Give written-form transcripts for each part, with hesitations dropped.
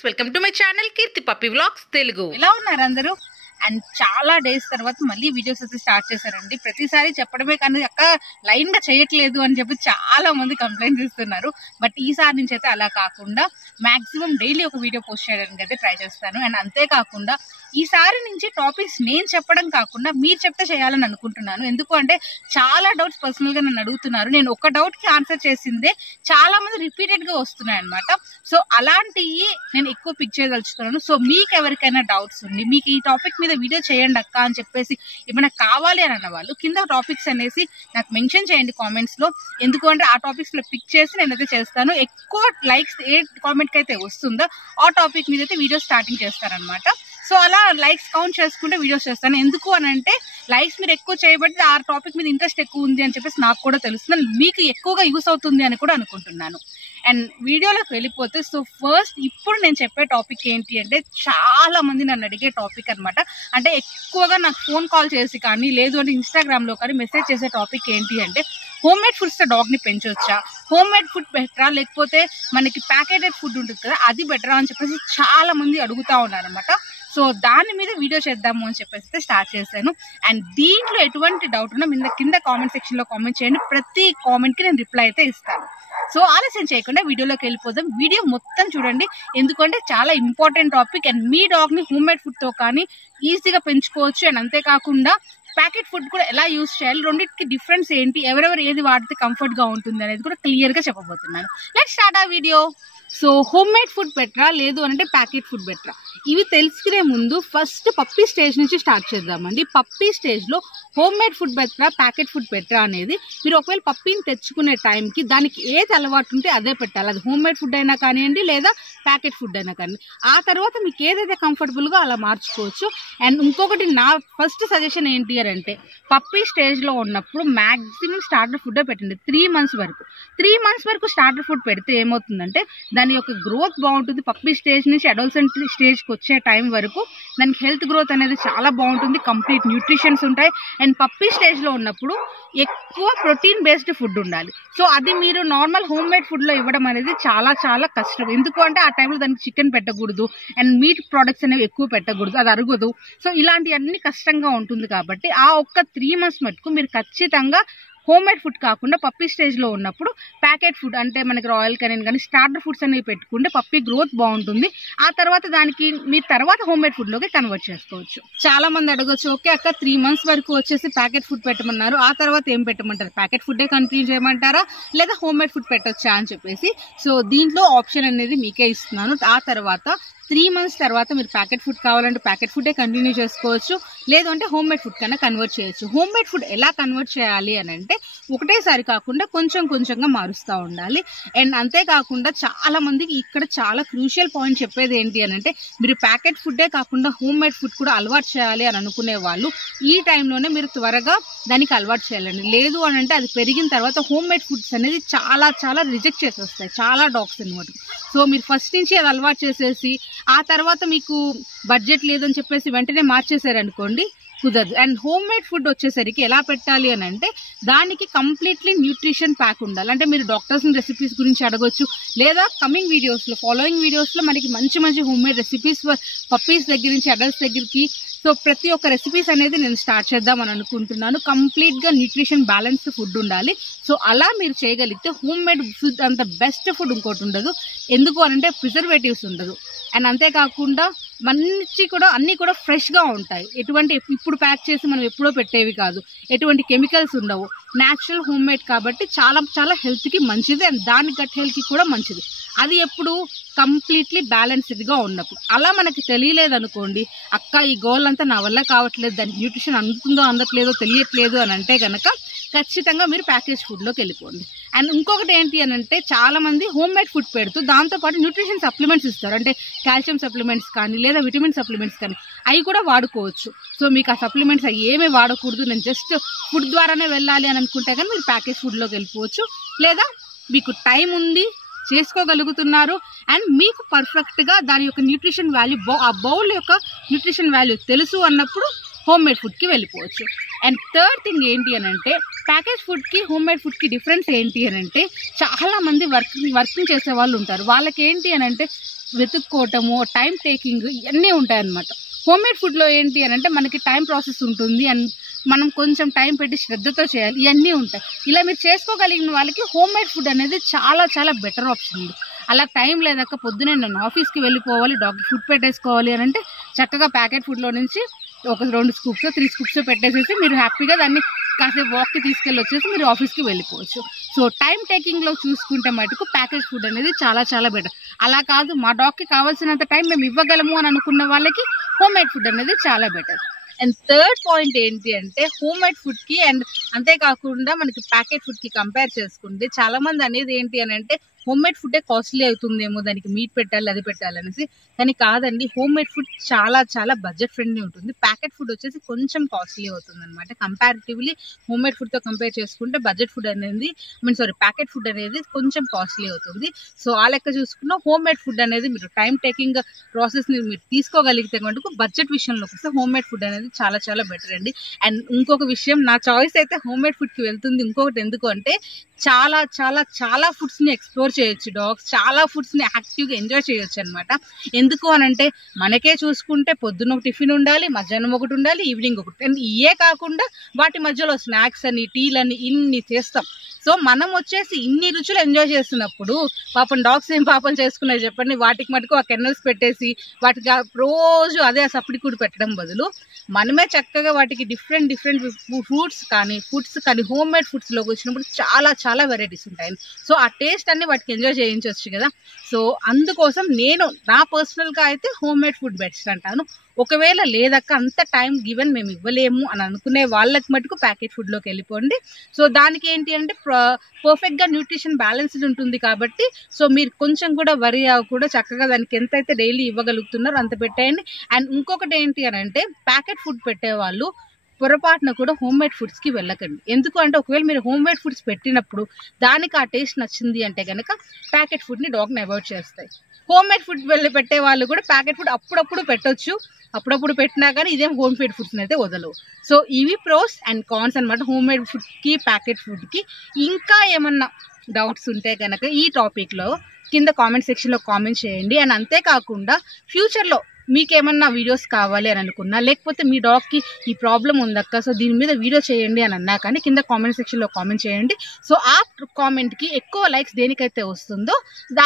Friends, welcome to my channel Keerthi Pappi vlogs Telugu. ఎలా ఉన్నారు అందరూ? అండ్ చాలా డేస్ తర్వాత మళ్ళీ వీడియోస్ అయితే స్టార్ట్ చేశారండి. ప్రతిసారి చెప్పడమే కానీ అక్క లైన్ గా చేయట్లేదు అని చెప్పి చాలా మంది కంప్లైంట్ ఇస్తున్నారు. బట్ ఈసారి నుంచి అయితే అలా కాకుండా మాక్సిమం డైలీ ఒక వీడియో పోస్ట్ చేయడానికి అయితే ట్రై చేస్తాను. అండ్ అంతేకాకుండా ఈసారి నుంచి టాపిక్స్ నేను చెప్పడం కాకుండా మీరు చెప్తే చేయాలని అనుకుంటున్నాను. ఎందుకు అంటే చాలా డౌట్స్ పర్సనల్ గా నన్ను అడుగుతున్నారు. నేను ఒక డౌట్ కి ఆన్సర్ చేసిందే చాలా మంది రిపీటెడ్ గా వస్తున్నాయి అనమాట. సో అలాంటివి నేను ఎక్కువ పిక్ చేయదలుచుకున్నాను. సో మీకు ఎవరికైనా డౌట్స్ ఉంది, మీకు ఈ టాపిక్ మీద వీడియో చేయండి అక్క అని చెప్పేసి ఏమైనా కావాలి అని అన్న వాళ్ళు కింద టాపిక్స్ అనేసి నాకు మెన్షన్ చేయండి కామెంట్స్ లో. ఎందుకు అంటే ఆ టాపిక్స్ లో పిక్ చేసి నేనైతే చేస్తాను. ఎక్కువ లైక్స్ ఏ కామెంట్ కి అయితే వస్తుందో ఆ టాపిక్ మీద అయితే వీడియో స్టార్టింగ్ చేస్తారనమాట. సో అలా లైక్స్ కౌంట్ చేసుకుంటే వీడియోస్ చేస్తాను. ఎందుకు అని అంటే లైక్స్ మీరు ఎక్కువ చేయబట్టి ఆ టాపిక్ మీద ఇంట్రెస్ట్ ఎక్కువ ఉంది అని చెప్పేసి నాకు కూడా తెలుస్తుంది, మీకు ఎక్కువగా యూస్ అవుతుంది అని కూడా అనుకుంటున్నాను. అండ్ వీడియోలోకి వెళ్ళిపోతే, సో ఫస్ట్ ఇప్పుడు నేను చెప్పే టాపిక్ ఏంటి అంటే చాలా మంది నన్ను అడిగే టాపిక్ అనమాట. అంటే ఎక్కువగా నాకు ఫోన్ కాల్ చేసి కానీ లేదు అంటే ఇన్స్టాగ్రామ్ లో కానీ మెసేజ్ చేసే టాపిక్ ఏంటి అంటే హోమ్ మేడ్ ఫుడ్స్ తో డాగ్ ని పెంచొచ్చా, హోమ్ మేడ్ ఫుడ్ బెటరా లేకపోతే మనకి ప్యాకెటెడ్ ఫుడ్ ఉంటుంది కదా అది బెటరా అని చెప్పేసి చాలా మంది అడుగుతా ఉన్నారనమాట. సో దాని మీద వీడియో చేద్దాము అని చెప్పేసి స్టార్ట్ చేశాను. అండ్ దీంట్లో ఎటువంటి డౌట్ ఉన్నా కింద కామెంట్ సెక్షన్ లో కామెంట్ చేయండి. ప్రతి కామెంట్ కి నేను రిప్లై అయితే ఇస్తాను. సో ఆలస్యం చేయకుండా వీడియోలోకి వెళ్ళిపోదాం. వీడియో మొత్తం చూడండి, ఎందుకంటే చాలా important topic. And me dog ని హోమ్ మేడ్ ఫుడ్ తో కానీ ఈజీగా పెంచుకోవచ్చు. అండ్ అంతేకాకుండా ప్యాకెట్ ఫుడ్ కూడా ఎలా యూజ్ చేయాలి, రెండింటికి డిఫరెన్స్ ఏంటి, ఎవరెవరు ఏది వాడితే కంఫర్ట్ గా ఉంటుంది అనేది కూడా క్లియర్ గా చెప్పబోతున్నాను. లెట్స్ స్టార్ట్ ఆ video. So home made food బెటరా లేదు అంటే ప్యాకెట్ ఫుడ్ బెటరా, ఇవి తెలుసుకునే ముందు ఫస్ట్ పప్పీ స్టేజ్ నుంచి స్టార్ట్ చేద్దామండి. పప్పీ స్టేజ్ లో హోమ్ మేడ్ ఫుడ్ బెటరా ప్యాకెట్ ఫుడ్ బెటరా అనేది మీరు ఒకవేళ పప్పీని తెచ్చుకునే టైంకి దానికి ఏది అలవాటు ఉంటే అదే పెట్టాలి. అది హోమ్ మేడ్ ఫుడ్ అయినా కానివ్వండి లేదా ప్యాకెట్ ఫుడ్ అయినా కానీ. ఆ తర్వాత మీకు ఏదైతే కంఫర్టబుల్ గా అలా మార్చుకోవచ్చు. అండ్ ఇంకొకటి నా ఫస్ట్ సజెషన్ ఏంటి అని అంటే పప్పీ స్టేజ్ లో ఉన్నప్పుడు మాక్సిమం స్టార్టర్ ఫుడ్ పెట్టండి. 3 months వరకు స్టార్టర్ ఫుడ్ పెడితే ఏమవుతుందంటే దాని యొక్క గ్రోత్ బాగుంటుంది. పప్పీ స్టేజ్ నుంచి అడోల్సెంట్ స్టేజ్కి వచ్చే టైం వరకు దానికి హెల్త్ గ్రోత్ అనేది చాలా బాగుంటుంది. కంప్లీట్ న్యూట్రిషన్స్ ఉంటాయి. అండ్ పప్పీ స్టేజ్ లో ఉన్నప్పుడు ఎక్కువ ప్రోటీన్ బేస్డ్ ఫుడ్ ఉండాలి. సో అది మీరు నార్మల్ హోమ్ మేడ్ ఫుడ్ లో ఇవ్వడం అనేది చాలా చాలా కష్టం. ఎందుకు అంటే ఆ టైంలో దానికి చికెన్ పెట్టకూడదు అండ్ మీట్ ప్రొడక్ట్స్ అనేవి ఎక్కువ పెట్టకూడదు, అది అరగదు. సో ఇలాంటివన్నీ కష్టంగా ఉంటుంది. కాబట్టి ఆ ఒక్క 3 months మటుకు మీరు ఖచ్చితంగా హోమ్ మేడ్ ఫుడ్ కాకుండా పప్పీ స్టేజ్ లో ఉన్నప్పుడు ప్యాకెట్ ఫుడ్ అంటే మనకి రాయల్ కెనిన్ కానీ స్టార్టర్ ఫుడ్స్ అనేవి పెట్టుకుంటే పప్పీ గ్రోత్ బాగుంటుంది. ఆ తర్వాత దానికి మీ తర్వాత హోమ్ మేడ్ ఫుడ్ లోకి కన్వర్ట్ చేసుకోవచ్చు. చాలా మంది అడగొచ్చు, ఓకే అక్క 3 months వరకు వచ్చేసి ప్యాకెట్ ఫుడ్ పెట్టమన్నారు, ఆ తర్వాత ఏం పెట్టమంటారు, ప్యాకెట్ ఫుడ్ కంటిన్యూ చేయమంటారా లేదా హోమ్ మేడ్ ఫుడ్ పెట్టొచ్చా అని చెప్పేసి. సో దీంట్లో ఆప్షన్ అనేది మీకే ఇస్తున్నాను. ఆ తర్వాత 3 months తర్వాత మీరు ప్యాకెట్ ఫుడ్ కావాలంటే ప్యాకెట్ ఫుడ్ కంటిన్యూ చేసుకోవచ్చు, లేదు అంటే హోమ్ మేడ్ ఫుడ్ కన్నా కన్వర్ట్ చేయొచ్చు. హోమ్ మేడ్ ఫుడ్ ఎలా కన్వర్ట్ చేయాలి అని అంటే ఒకటేసారి కాకుండా కొంచెం కొంచెంగా మారుస్తూ ఉండాలి. అండ్ అంతేకాకుండా చాలా మందికి ఇక్కడ చాలా క్రూషియల్ పాయింట్ చెప్పేది ఏంటి అని అంటే మీరు ప్యాకెట్ ఫుడ్డే కాకుండా హోమ్ మేడ్ ఫుడ్ కూడా అలవాటు చేయాలి అని అనుకునే వాళ్ళు ఈ టైంలోనే మీరు త్వరగా దానికి అలవాటు చేయాలండి. లేదు అని అంటే అది పెరిగిన తర్వాత హోమ్ మేడ్ ఫుడ్స్ అనేది చాలా చాలా రిజెక్ట్ చేసి వస్తాయి చాలా డాగ్స్ అనమాట. సో మీరు ఫస్ట్ నుంచి అది అలవాటు చేసేసి ఆ తర్వాత మీకు బడ్జెట్ లేదని చెప్పేసి వెంటనే మార్చేసారనుకోండి కుదరదు. అండ్ హోమ్ మేడ్ ఫుడ్ వచ్చేసరికి ఎలా పెట్టాలి అని అంటే దానికి కంప్లీట్లీ న్యూట్రిషన్ ప్యాక్ ఉండాలి. అంటే మీరు డాక్టర్స్ రెసిపీస్ గురించి అడగొచ్చు, లేదా కమింగ్ వీడియోస్ లో ఫాలోయింగ్ వీడియోస్ లో మనకి మంచి మంచి హోమ్ మేడ్ రెసిపీస్ పప్పీస్ దగ్గర నుంచి అడల్ట్స్ దగ్గరికి సో ప్రతి ఒక్క రెసిపీస్ అనేది నేను స్టార్ట్ చేద్దామని అనుకుంటున్నాను. కంప్లీట్ గా న్యూట్రిషన్ బ్యాలెన్స్డ్ ఫుడ్ ఉండాలి. సో అలా మీరు చేయగలిగితే హోమ్ మేడ్ ఫుడ్ అంత బెస్ట్ ఫుడ్ ఇంకోటి ఉండదు. ఎందుకు అనంటే ప్రిజర్వేటివ్స్ ఉండదు. అండ్ అంతేకాకుండా అన్ని కూడా ఫ్రెష్ గా ఉంటాయి. ఎటువంటి ఇప్పుడు ప్యాక్ చేసి మనం ఎప్పుడో పెట్టేవి కాదు, ఎటువంటి కెమికల్స్ ఉండవు. న్యాచురల్ హోమ్ మేడ్ కాబట్టి చాలా చాలా హెల్త్ కి మంచిది. అండ్ దాని గట్ హెల్త్ కి కూడా మంచిది. అది ఎప్పుడు కంప్లీట్లీ బ్యాలెన్స్డ్ గా ఉన్నప్పుడు. అలా మనకి తెలియలేదు అనుకోండి, అక్క ఈ గోల్ అంతా నా వల్ల కావట్లేదు, దానికి న్యూట్రిషన్ అందుతుందో అందట్లేదో తెలియట్లేదు అని అంటే గనక ఖచ్చితంగా మీరు ప్యాకేజ్ ఫుడ్ లోకి వెళ్ళిపోండి. అండ్ ఇంకొకటి ఏంటి అని అంటే చాలా మంది హోమ్ మేడ్ ఫుడ్ పెడుతూ దాంతో పాటు న్యూట్రిషన్ సప్లిమెంట్స్ ఇస్తారు. అంటే కాల్షియం సప్లిమెంట్స్ కానీ లేదా విటమిన్ సప్లిమెంట్స్ కానీ అవి కూడా వాడుకోవచ్చు. సో మీకు ఆ సప్లిమెంట్స్ అవి ఏమీ వాడకూడదు, నేను జస్ట్ ఫుడ్ ద్వారానే వెళ్ళాలి అని అనుకుంటే కానీ మీరు ప్యాకేజ్ ఫుడ్ లోకి వెళ్ళిపోవచ్చు. లేదా మీకు టైం ఉంది, చేసుకోగలుగుతున్నారు అండ్ మీకు పర్ఫెక్ట్ గా దాని యొక్క న్యూట్రిషన్ వాల్యూ ఆ బౌల్ యొక్క న్యూట్రిషన్ వాల్యూ తెలుసు అన్నప్పుడు హోమ్ మేడ్ ఫుడ్కి వెళ్ళిపోవచ్చు. అండ్ థర్డ్ థింగ్ ఏంటి అని అంటే ప్యాకేజ్ ఫుడ్కి హోమ్ మేడ్ ఫుడ్కి డిఫరెన్స్ ఏంటి అని అంటే చాలామంది వర్కింగ్ చేసే వాళ్ళు ఉంటారు. వాళ్ళకి ఏంటి అని అంటే వెతుక్కోవటము, టైం టేకింగ్ ఇవన్నీ ఉంటాయన్నమాట. హోమ్ మేడ్ ఫుడ్లో ఏంటి అని అంటే మనకి టైం ప్రాసెస్ ఉంటుంది అండ్ మనం కొంచెం టైం పెట్టి శ్రద్ధతో చేయాలి, ఇవన్నీ ఉంటాయి. ఇలా మీరు చేసుకోగలిగిన వాళ్ళకి హోమ్ మేడ్ ఫుడ్ అనేది చాలా చాలా బెటర్ ఆప్షన్ ఉంది. అలా టైం లేదక్క పొద్దునే నేను ఆఫీస్కి వెళ్ళిపోవాలి, డాక్టర్ ఫుడ్ పెట్టేసుకోవాలి అని అంటే చక్కగా ప్యాకెట్ ఫుడ్లో నుంచి ఒక 2 స్కూప్స్ 3 స్కూప్స్ పెట్టేసేసి మీరు హ్యాపీగా దాన్ని కాసేపు వాక్కి తీసుకెళ్ళి వచ్చేసి మీరు ఆఫీస్కి వెళ్ళిపోవచ్చు. సో టైం టేకింగ్లో చూసుకుంటే మటుకు ప్యాకేజ్ ఫుడ్ అనేది చాలా చాలా బెటర్. అలా కాదు మా డాగ్కి కావాల్సినంత టైం మేము ఇవ్వగలము అని అనుకున్న వాళ్ళకి హోమ్ మేడ్ ఫుడ్ అనేది చాలా బెటర్. అండ్ థర్డ్ పాయింట్ ఏంటి అంటే హోమ్ మేడ్ ఫుడ్కి అండ్ అంతేకాకుండా మనకి ప్యాకెట్ ఫుడ్కి కంపేర్ చేసుకుంటే చాలా మంది అనేది ఏంటి అని అంటే హోమ్ మేడ్ ఫుడ్డే కాస్ట్లీ అవుతుందేమో, దానికి మీట్ పెట్టాలి అది పెట్టాలి అనేసి. కానీ కాదండి, హోమ్ మేడ్ ఫుడ్ చాలా చాలా బడ్జెట్ ఫ్రెండ్లీ ఉంటుంది. ప్యాకెట్ ఫుడ్ వచ్చేసి కొంచెం కాస్ట్లీ అవుతుంది అనమాట. కంపారిటివ్లీ హోమ్ మేడ్ ఫుడ్తో కంపేర్ చేసుకుంటే బడ్జెట్ ఫుడ్ అనేది ప్యాకెట్ ఫుడ్ అనేది కొంచెం కాస్ట్లీ అవుతుంది. సో ఆ లెక్క చూసుకున్న హోమ్ మేడ్ ఫుడ్ అనేది మీరు టైం టేకింగ్ ప్రాసెస్ని మీరు తీసుకోగలిగితే మటుకు బడ్జెట్ విషయంలోకి వస్తే హోమ్ మేడ్ ఫుడ్ అనేది చాలా చాలా బెటర్ అండి. అండ్ ఇంకొక విషయం, నా చాయిస్ అయితే హోమ్ మేడ్ ఫుడ్కి వెళ్తుంది. ఇంకొకటి ఎందుకు అంటే చాలా చాలా చాలా ఫుడ్స్ని ఎక్స్ప్లోర్ చేయొచ్చు డాగ్స్, చాలా ఫుడ్స్ని యాక్టివ్గా ఎంజాయ్ చేయొచ్చు అనమాట. ఎందుకు అని అంటే మనకే చూసుకుంటే పొద్దున్న ఒక టిఫిన్ ఉండాలి, మధ్యాహ్నం ఒకటి ఉండాలి, ఈవినింగ్ ఒకటి. అండ్ ఇవే కాకుండా వాటి మధ్యలో స్నాక్స్ అని టీలని ఇన్ని చేస్తాం. సో మనం వచ్చేసి ఇన్ని రుచులు ఎంజాయ్ చేస్తున్నప్పుడు పాపం డాగ్స్ ఏం పాపం చేసుకున్నాయి చెప్పండి. వాటికి మటుకు ఆ కెన్నల్స్ పెట్టేసి వాటికి రోజు అదే సప్పిడి కూడి పెట్టడం బదులు మనమే చక్కగా వాటికి డిఫరెంట్ ఫుడ్స్ కానీ హోమ్ మేడ్ ఫుడ్స్లోకి వచ్చినప్పుడు చాలా చాలా వెరైటీస్ ఉంటాయి. సో ఆ టేస్ట్ అన్ని వాటికి ఎంజాయ్ చేయించవచ్చు కదా. సో అందుకోసం నేను నా పర్సనల్గా అయితే హోమ్ మేడ్ ఫుడ్ బెస్ట్ అంటాను. ఒకవేళ లేదక్క అంత టైం గివెన్ మేము ఇవ్వలేము అని అనుకునే వాళ్ళకి మటుకు ప్యాకెట్ ఫుడ్లోకి వెళ్ళిపోండి. సో దానికి ఏంటి అంటే పర్ఫెక్ట్గా న్యూట్రిషన్ బ్యాలెన్స్డ్ ఉంటుంది కాబట్టి సో మీరు కొంచెం కూడా వరి అవ్వకుండా చక్కగా దానికి ఎంతైతే డైలీ ఇవ్వగలుగుతున్నారో అంత పెట్టేయండి. అండ్ ఇంకొకటి ఏంటి అని అంటే ప్యాకెట్ ఫుడ్ పెట్టేవాళ్ళు పొరపాటున కూడా హోమ్ మేడ్ ఫుడ్స్కి వెళ్ళకండి. ఎందుకు అంటే ఒకవేళ మీరు హోమ్ మేడ్ ఫుడ్స్ పెట్టినప్పుడు దానికి ఆ టేస్ట్ నచ్చింది అంటే కనుక ప్యాకెట్ ఫుడ్ని డాగ్ని అవాయిడ్ చేస్తాయి. హోమ్ మేడ్ ఫుడ్ పెట్టే వాళ్ళు కూడా ప్యాకెట్ ఫుడ్ అప్పుడప్పుడు పెట్టొచ్చు, అప్పుడప్పుడు పెట్టినా కానీ ఇదేం హోమ్ మేడ్ ఫుడ్స్ని అయితే వదలవు. సో ఇవి ప్రోస్ అండ్ కాన్స్ అనమాట హోమ్ మేడ్ ఫుడ్కి ప్యాకెట్ ఫుడ్కి. ఇంకా ఏమన్నా డౌట్స్ ఉంటే కనుక ఈ టాపిక్లో కింద కామెంట్ సెక్షన్లో కామెంట్ చేయండి. అండ్ అంతేకాకుండా ఫ్యూచర్లో మీకేమన్నా వీడియోస్ కావాలి అని అనుకున్నా, లేకపోతే మీ డాగ్కి ఈ ప్రాబ్లం ఉందక్క సో దీని మీద వీడియో చేయండి అని అన్నా కానీ కింద కామెంట్ సెక్షన్లో కామెంట్ చేయండి. సో ఆ కామెంట్కి ఎక్కువ లైక్స్ దేనికైతే వస్తుందో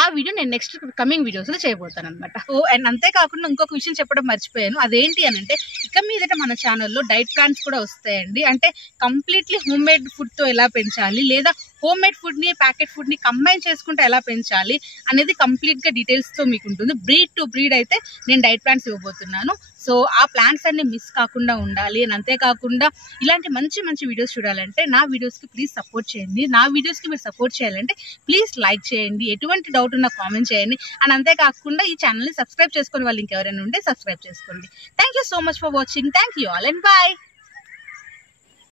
ఆ వీడియో నేను నెక్స్ట్ కమింగ్ వీడియోస్లో చేయబోతాను అనమాట. సో అండ్ అంతేకాకుండా ఇంకొక విషయం చెప్పడం మర్చిపోయాను, అదేంటి అని అంటే ఇక మీదట మన ఛానల్లో డైట్ ప్లాన్స్ కూడా వస్తాయండి. అంటే కంప్లీట్లీ హోమ్ మేడ్ ఫుడ్తో ఎలా పెంచాలి లేదా హోమ్ మేడ్ ఫుడ్ని ప్యాకెట్ ఫుడ్ని కంబైన్ చేసుకుంటే ఎలా పెంచాలి అనేది కంప్లీట్గా డీటెయిల్స్తో మీకు ఉంటుంది. బ్రీడ్ టు బ్రీడ్ అయితే నేను డైట్ ప్లాన్స్ ఇవ్వబోతున్నాను. సో ఆ ప్లాన్స్ అన్ని మిస్ కాకుండా ఉండాలి. అని అంతేకాకుండా ఇలాంటి మంచి మంచి వీడియోస్ చూడాలంటే నా వీడియోస్కి ప్లీజ్ సపోర్ట్ చేయండి. నా వీడియోస్కి మీరు సపోర్ట్ చేయాలంటే ప్లీజ్ లైక్ చేయండి, ఎటువంటి డౌట్ ఉన్నా కామెంట్ చేయండి. అండ్ అంతేకాకుండా ఈ ఛానల్ని సబ్స్క్రైబ్ చేసుకునే వాళ్ళు ఇంకెవరైనా ఉంటే సబ్స్క్రైబ్ చేసుకోండి. Thank you so much for watching. Thank you all and bye.